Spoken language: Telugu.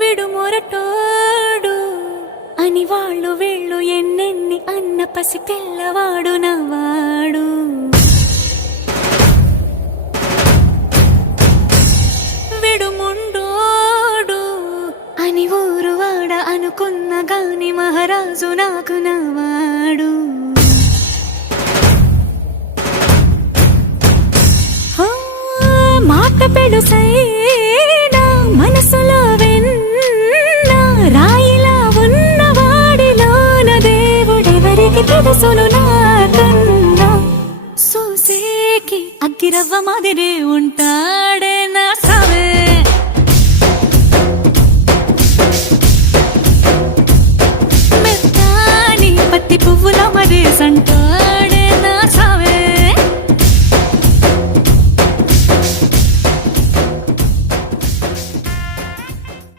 విడు మొరటోడు అని వాళ్ళు వీళ్ళు ఎన్నెన్ని అన్న పసి పిల్లవాడు నవాడు. విడు ముండోడు అని ఊరు వాడ అనుకున్న గాని మహారాజు నాకు నవాడు. మాట పెడుసైనా మనసు